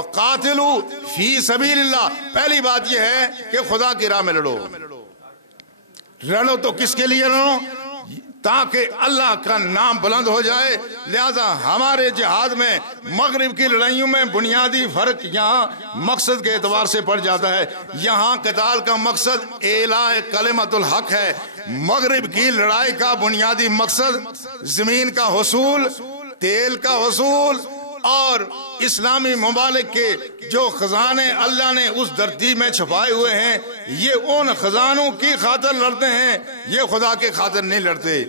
وقاتلوا فی سبیل اللہ، پہلی بات یہ ہے کہ خدا کی راہ میں لڑو۔ لڑو تو کس کے لیے لڑو؟ تاکہ اللہ کا نام بلند ہو جائے۔ لہذا ہمارے جہاد میں مغرب کی لڑائیوں میں بنیادی فرق یہاں مقصد کے اعتبار سے پڑ جاتا ہے۔ یہاں قتال کا مقصد اعلاء کلمت الحق ہے، مغرب کی لڑائی کا بنیادی مقصد زمین کا حصول، تیل کا حصول اور اسلامی ممالک کے جو خزانے اللہ نے اس دھرتی میں چھپائے ہوئے ہیں، یہ ان خزانوں کی خاطر لڑتے ہیں، یہ خدا کے خاطر نہیں لڑتے۔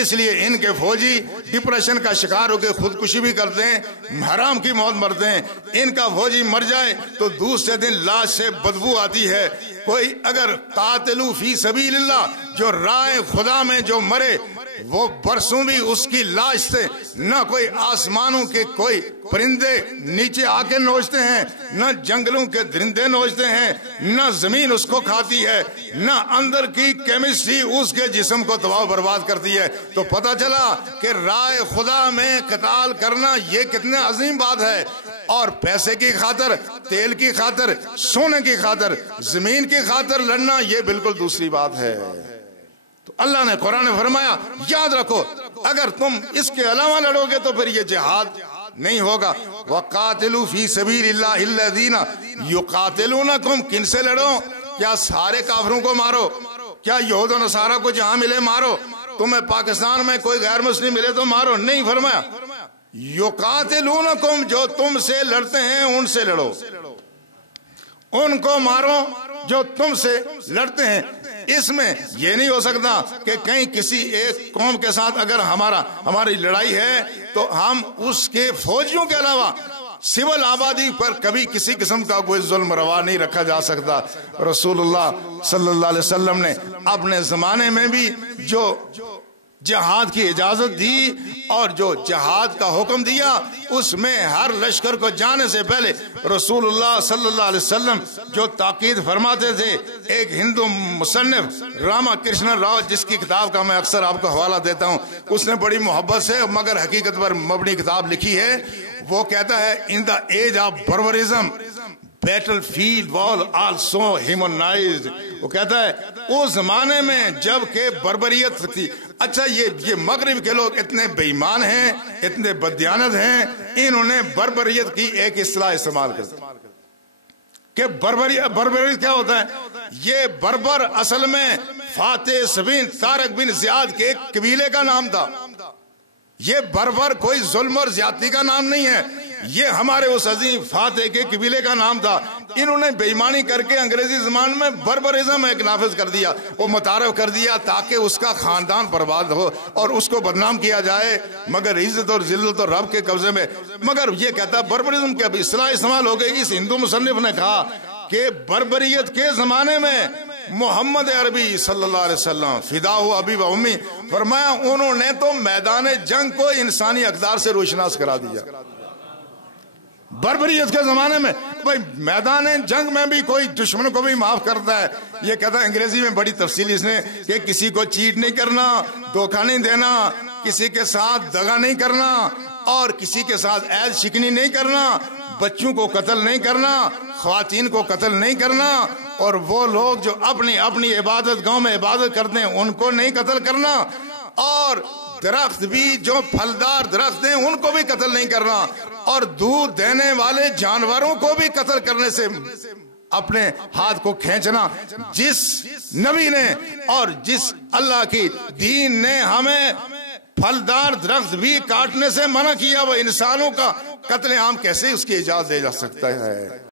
اس لیے ان کے فوجی ڈپریشن کا شکار ہو کے خودکشی بھی کرتے ہیں، حرام کی موت مرتے ہیں۔ ان کا فوجی مر جائے تو دوسرے دن لاش سے بدبو آتی ہے۔ کوئی اگر قاتلوا فی سبیل اللہ، جو راہ خدا میں جو مرے، وہ برسوں بھی اس کی لاش سے نہ کوئی آسمانوں کے کوئی پرندے نیچے آ کے نوچتے ہیں، نہ جنگلوں کے درندے نوچتے ہیں، نہ زمین اس کو کھاتی ہے، نہ اندر کی کیمسٹری اس کے جسم کو تباہ برباد کرتی ہے۔ تو پتہ چلا کہ راہ خدا میں قتال کرنا یہ کتنے عظیم بات ہے، اور پیسے کی خاطر، تیل کی خاطر، سونے کی خاطر، زمین کی خاطر لڑنا یہ بالکل دوسری بات ہے۔ تو اللہ نے قرآن میں فرمایا یاد رکھو اگر تم اس کے علاوہ لڑو گے تو پھر یہ جہاد نہیں ہوگا۔ وَقَاتِلُوا فِي سَبِيلِ اللَّهِ الَّذِينَ يُقَاتِلُونَكُمْ، کن سے لڑو؟ کیا سارے کافروں کو مارو؟ کیا یہود و نصارہ کو جہاں ملے مارو؟ تمہیں پاکستان میں کوئی غیر مسلم ملے تو مارو؟ نہیں، فرمایا يُقَاتِلُونَكُمْ، جو تم سے لڑتے ہیں ان سے لڑو، ان کو مارو جو تم سے لڑتے ہیں۔ اس میں یہ نہیں ہو سکتا کہ کہیں کسی ایک قوم کے ساتھ اگر ہماری لڑائی ہے تو ہم اس کے فوجیوں کے علاوہ سول آبادی پر کبھی کسی قسم کا کوئی ظلم روا نہیں رکھا جا سکتا۔ رسول اللہ صلی اللہ علیہ وسلم نے اپنے زمانے میں بھی جو جہاد کی اجازت دی اور جو جہاد کا حکم دیا، اس میں ہر لشکر کو جانے سے پہلے رسول اللہ صلی اللہ علیہ وسلم جو تاکید فرماتے تھے، ایک ہندو مصنف راما کرشن راؤ، جس کی کتاب کا میں اکثر آپ کو حوالہ دیتا ہوں، اس نے بڑی محبت سے مگر حقیقت پر مبنی کتاب لکھی ہے۔ وہ کہتا ہے ان دا ایج آف بربرزم بیٹل فیلڈ وال آلسو ہیومنائزڈ، وہ کہتا ہے اس زمانے میں جب کہ بربریت تھی۔ اچھا یہ مغرب کے لوگ اتنے بے ایمان ہیں، اتنے بددیانت ہیں، انہوں نے بربریت کی ایک اصطلاح استعمال کر کہ بربریت کیا ہوتا ہے؟ یہ بربر اصل میں فاتح سبین طارق بن زیاد کے ایک قبیلے کا نام تھا۔ یہ بربر کوئی ظلم اور زیادتی کا نام نہیں ہے، یہ ہمارے اس عظیم فاتح کے قبیلے کا نام تھا۔ انہوں نے بے ایمانی کر کے انگریزی زبان میں بربرزم ایک نافذ کر دیا، وہ متعارف کر دیا تاکہ اس کا خاندان برباد ہو اور اس کو بدنام کیا جائے، مگر عزت اور ذلت اور رب کے قبضے میں۔ مگر یہ کہتا بربرزم کی اب اصطلاح استعمال ہو گئی۔ اس ہندو مصنف نے کہا کہ بربریت کے زمانے میں محمد عربی صلی اللہ علیہ وسلم فداہ ابی و امی، فرمایا انہوں نے تو میدان جنگ کو انسانی اقدار سے روشناس کرا دیا۔ بربریت کے زمانے میں بھائی میدان جنگ میں بھی کوئی دشمن کو بھی معاف کرتا ہے۔ یہ کہتا ہے انگریزی میں بڑی تفصیل اس نے کہ کسی کو چیٹ نہیں کرنا، دھوکہ نہیں دینا، کسی کے ساتھ دغا نہیں کرنا اور کسی کے ساتھ عیب شکنی نہیں کرنا، بچوں کو قتل نہیں کرنا، خواتین کو قتل نہیں کرنا، اور وہ لوگ جو اپنی عبادت گاہوں میں عبادت کرتے ہیں ان کو نہیں قتل کرنا، اور درخت بھی جو پھلدار درخت ہیں ان کو بھی قتل نہیں کرنا، اور دودھ دینے والے جانوروں کو بھی قتل کرنے سے اپنے ہاتھ کو کھینچنا۔ جس نبی نے اور جس اللہ کی دین نے ہمیں پھلدار درخت بھی کاٹنے سے منع کیا، وہ انسانوں کا قتل عام کیسے اس کی اجازت دے جا سکتا ہے؟